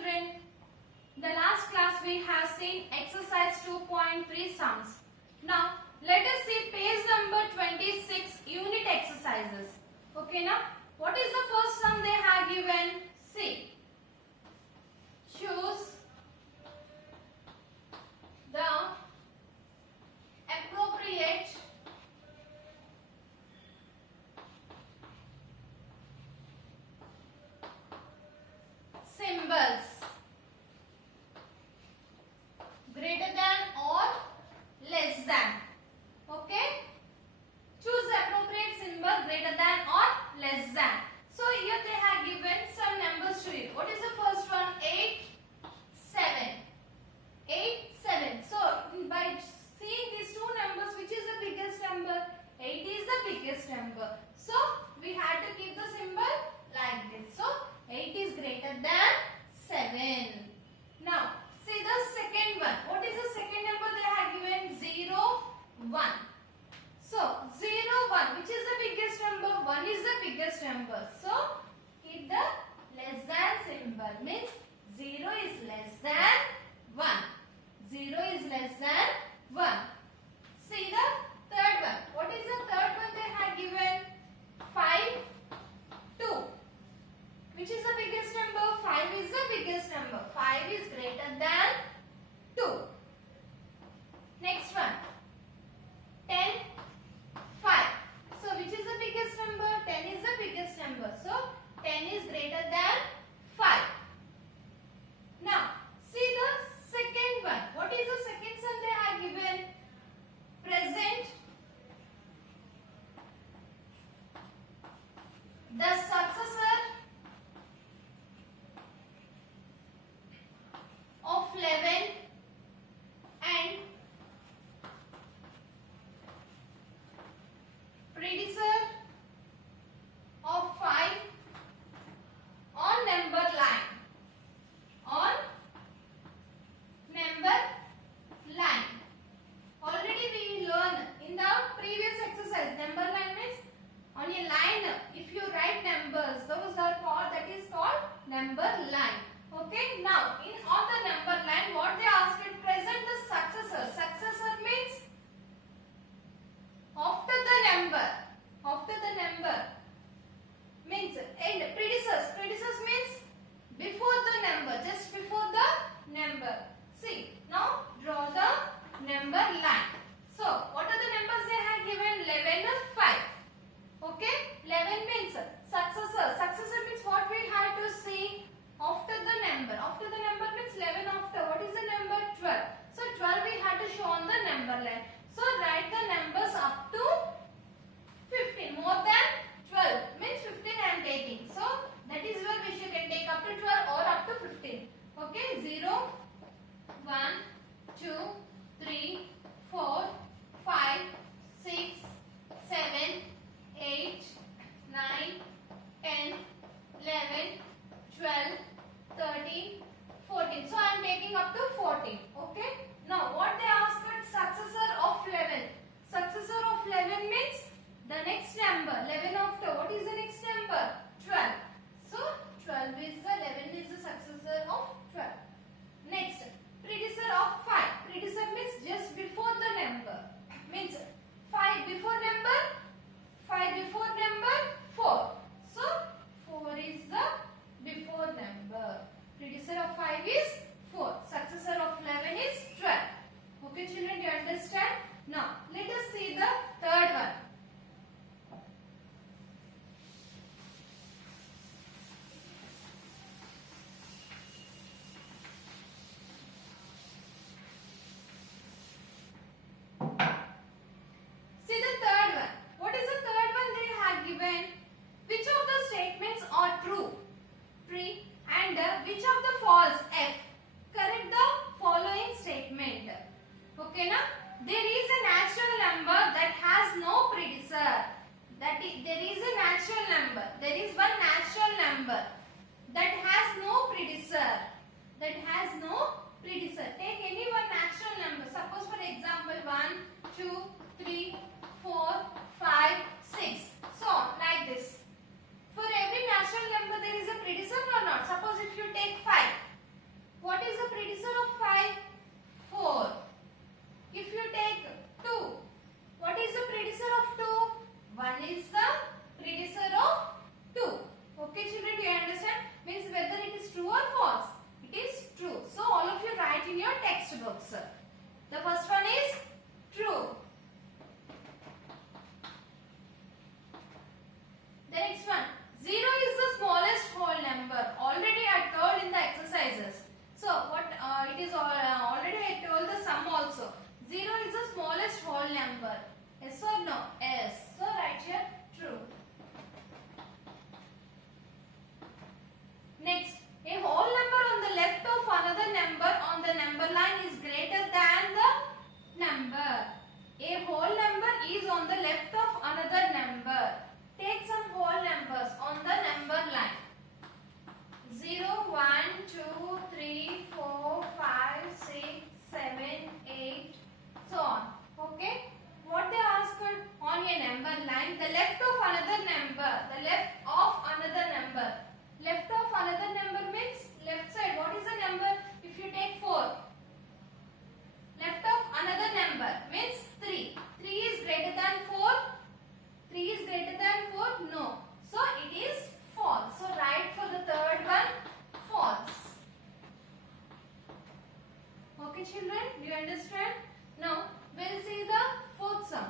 children, the last class we have seen exercise 2.3 sums. Now let us see page number 26 unit exercises. Okay, now what is the first sum they have given? See, choose the appropriate symbols greater than or less than. Okay, choose the appropriate symbol greater than or less than. So here they have given some numbers to it. What is the first one? 8, 7. 8, 7. So by seeing these two numbers, which is the biggest number? 8 is the biggest number. So we had to keep the symbol like this. So 8 is greater than 7. Now see the second one. What is the second number they have given? 0, 1. So 0, 1, which is the biggest number? 1 is the biggest number. So keep the less than symbol. Means 0 is less than 1. 0 is less than 1. See the third one. What is the third one they have given? 5, 2. Which is the biggest number? 5 is the biggest number. 5 is greater than 2. Next one. 10, 5. So which is the biggest number? 10 is the biggest number. So 10 is greater than 5. Now see the second one. What is the second sum they have given? Present the successor of 11 and predecessor of 5 on number line. On number line. Already we learned in the previous exercise. Number line means on a line, if you write numbers, those are called, that is called number line. Okay, now on the number line, what they asked it, present the successor. Successor means after the number. After the number means, and predecessor. Predecessor means before the number, just before the number. See, now draw the number line. So what are the numbers they have given? 11, 5. Okay, 11 means successor. Successor means what we have to see after the number. After the number means 11 after. What is the number? 12. So 12 we have to show on the number line. So write the numbers up to 15. More than 12 means 15 I am taking. So that is where we should take up to 12 or up to 15. Okay, 0, 1, 2, 3, 4, 5, 6, 7, 8, 9, 10, 11, 12, 13, 14. So I am taking up to 14. Okay. Now what they asked is successor of 11. Successor of 11 means the next number. 11 after. What is the next number? 12. So 12 is the 11 is the successor of 12. Next, predecessor of 5. Predecessor means just before the number. Means 5 before number, 5 before number, 4. So 4 is the before number. Predecessor of 5 is 4. Successor of 11 is 12. Okay children, do you understand? Now let us see the third one. See the third one. What is the third one they have given? Which of the statements are true? 3. And which of the false? F. Correct the following statement. Okay na? There is a natural number that has no predecessor. There is a natural number. There is one natural number that has no predecessor. That has no predecessor. Take any one natural number. Suppose for example 1, 2, 3, 4, 5, 6. So like this. For every natural number there is a predecessor or not? Suppose if you take 5. Okay children, do you understand? Now we'll see the fourth sum.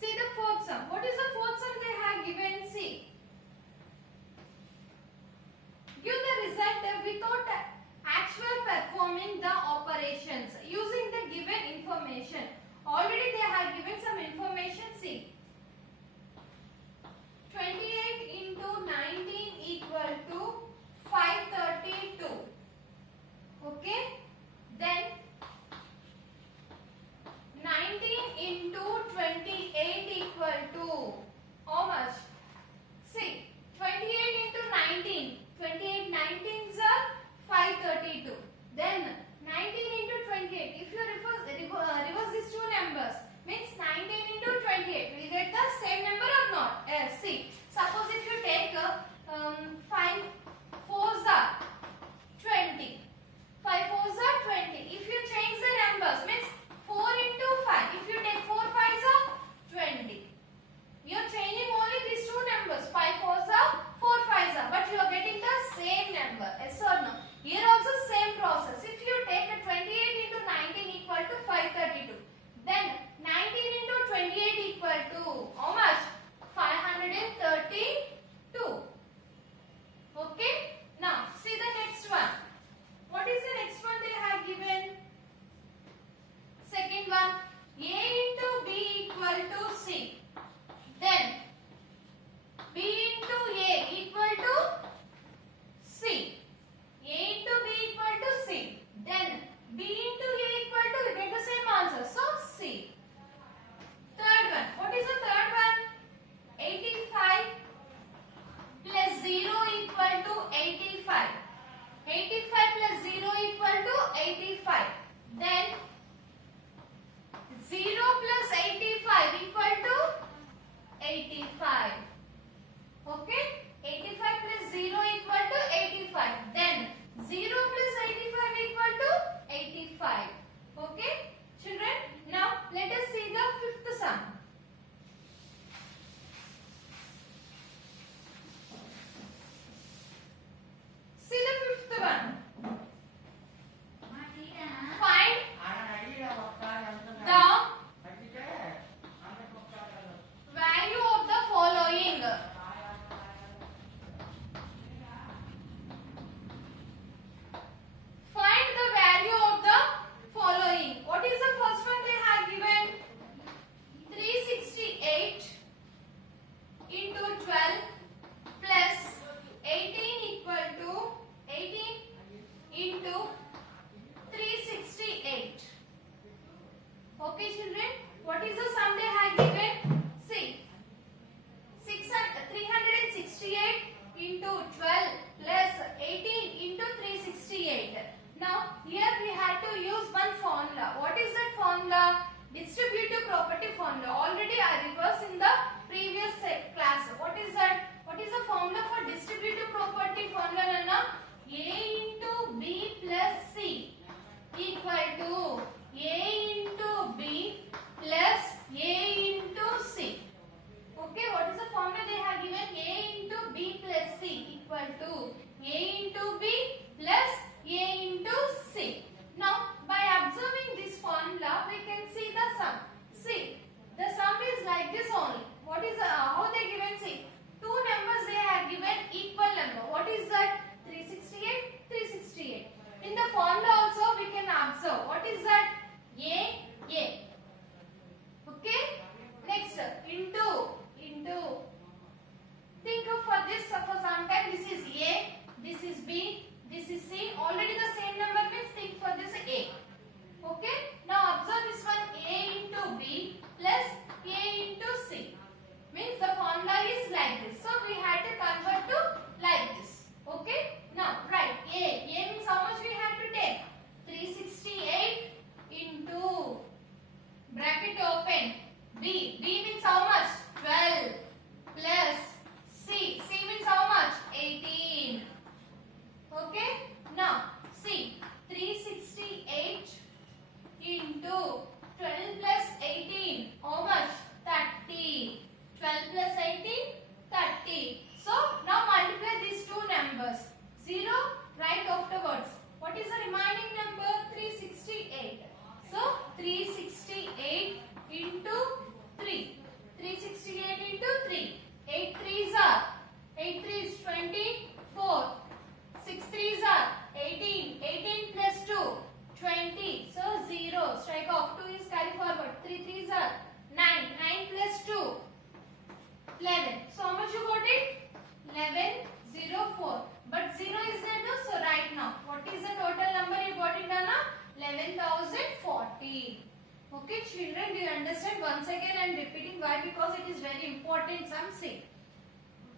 See the fourth sum. What is the fourth sum they have given? See. Give the result without actual performing the operations using the given information. Already they have given some information. See. 28 into 19 equal to 532. Okay. Then 19 into 28 equal to how much? See, 28 into 19. 28 19s are 532. Then 19 into 28. If you reverse these two numbers, means 19 into 28. Will get the same number or not? Yes. See, suppose if you take 5 4s are 20. 5 4s are 20. If you change the numbers, means 4 into 5. If you take 4 5s are 20. You are changing only these two numbers. 5 4s are 4 5s are. But you are getting the same number. Yes or no? Here also same process. If you take a 28 into 19 equal to 532. Then 19 into 28 equal to how much? 532. Okay. Now see the next one. What is the next one they have given? Second one. A into B equal to C. Then B into A equal to C. A into B equal to C. Then B into A equal to, we get the same answer. So C. Third one. What is the third one? 85 plus 0 equal to 85. 85 plus 0 equal to 85. Then 0 plus 85 equal to 85. Okay? 85 plus 0 equal to 85. Then 0 plus 85 equal to 85. Okay? Children, now let us see the fifth sum. See the fifth one. Find the value of the following. Find the value of the following. What is the first one they have given? 368 into 12 plus 18 equal to 18 into 368. Okay children, what is the sum they have given? See, 368 into 12 plus 18 into 368. Now here we have to use one formula. What is that formula? Distributive property formula. Already I reversed in the previous class. What is that? What is the formula for distributive property formula, Nana? A into B plus C equal to A into B plus A into C. Okay, what is the formula they have given? A into B plus C equal to A into B plus A into C. Now, by observing this formula, we can see the sum. See, the sum is like this only. What is how they given? See, two numbers they have given equal number. What is that? 368, 368. In the formula also we can observe. What is that? A. Okay. Next, into. Think of for this for some time. This is A, this is B, this is C. Already the same number means think for this A. Okay. Now observe this one. A into B plus A into C. Means the formula is like this. So we had to convert to like this. Okay. Now write A. A means how much we have to take? 368 into bracket open. B. B means how much? 12 plus C. C means how much? 18. Okay. Now see, 368 into 12 plus 18. How much? 30. 12 plus 18, 30. So now 0 right afterwards. What is the remaining number? 368. So 368 into 3. 368 into 3. 8 3s are 8 3s 24. 6 3s are 18. 18 plus 2 20. So 0. Strike off. 2 is carry forward. 3 3s are 9. 9 plus 2 11. So how much you got it? 11 0 4. But 0 is there no? So right now. What is the total number you got it Nana? 11,040. Okay children, do you understand? Once again I am repeating why, because it is very important. Some say.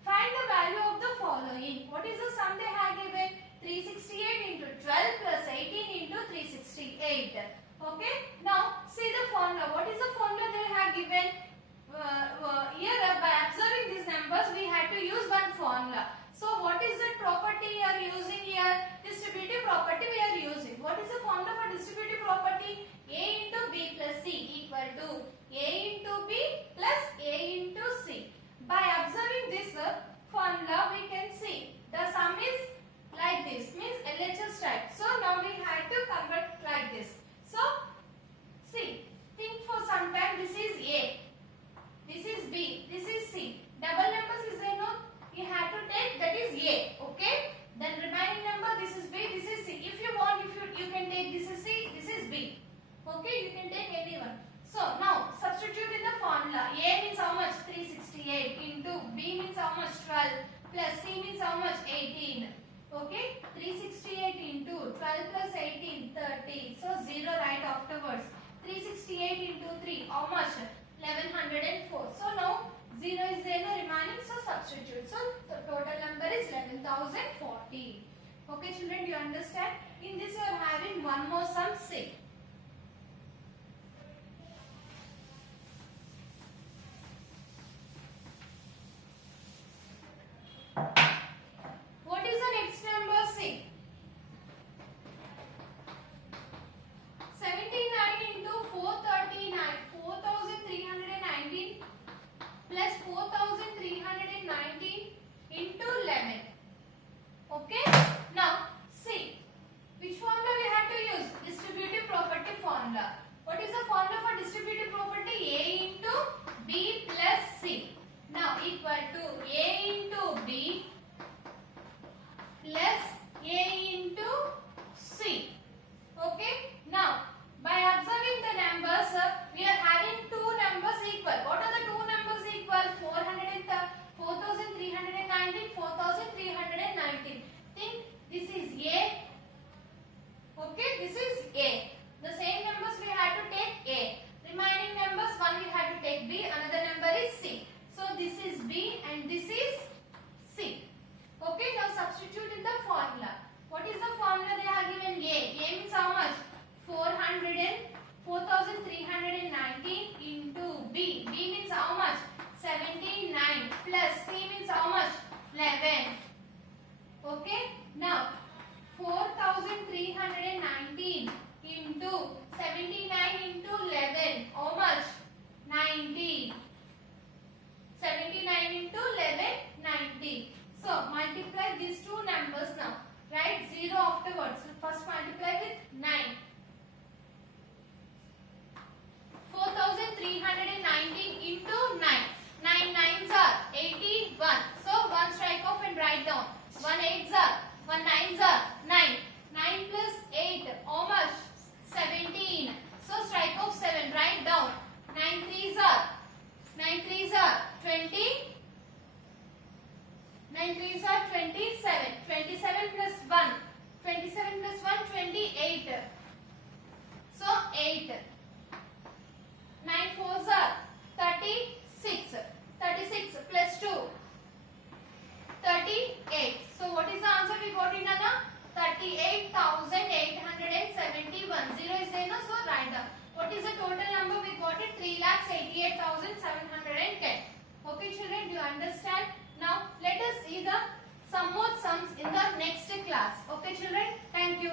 Find the value of the following. What is the sum they have given? 368 into 12 plus 18 into 368. Okay. Now see the formula. What is the formula they have given? Here by observing these numbers we had to use one formula. So what is the property you are using here? Distributive property we are using. What is the formula for distributive property? A into B plus C equal to A into B plus A into C. By observing this formula we can see the sum is like this, means LHS type. So now we had to convert like this. So see, think for some time. This is A, this is B, this is C. Double numbers is there no? We have to take that is A. Okay. Then remaining number, this is B, this is C. If you want, you can take this is C, this is B. Okay, you can take anyone. So now substitute in the formula. A means how much? 368 into B means how much? 12 plus C means how much? 18. Okay, 368 into 12 plus 18, 30. So 0 right afterwards. 368 into 3, how much? 1104. So now 0 is there no remaining, so substitute. So the total number is 11,040. Okay children, do you understand? In this you are having one more sum. Say what is the next number? Say 79 into 439, 4,319 plus 4,319 into 11. Okay. Now see which formula we have to use? Distributive property formula. What is the formula for distributive property? A into B plus C. Now equal to A into B plus A into C. Okay. Now by observing the numbers, we are having two numbers equal. What are the two numbers equal? 4,319, 4,319. Think this is A. Okay, this is A. The same numbers we had to take A. Remaining numbers, one we had to take B, another number is C. So this is B and this is C. Okay, now substitute in the formula. What is the formula they have given? A. A means how much? 4,319 into B. B means how much? 79 plus C means how much? 11. Okay. Now 4,319 into 79 into 11. How much? 90. 79 into 11, 90. So multiply these two numbers now. Write 0 afterwards. First multiply with 9. 4,319 into 9. 9 nines are 81. So 1 strike off and write down. 1 8s are 1 9s are 9. 9 plus 8, how much? 17. So strike off 7. Write down. 9 3s are 20. 9 3s are 27. 27 plus 1. 27 plus 1, 28. So 8. 9 4s are 36. 36 plus 2. 38. So what is the answer we got in Anna? 38,871. 0 is there, no? So write down. What is the total number we got it? 3,88,710. Okay children, do you understand? Now let us see the some more sums in the next class. Okay children, thank you.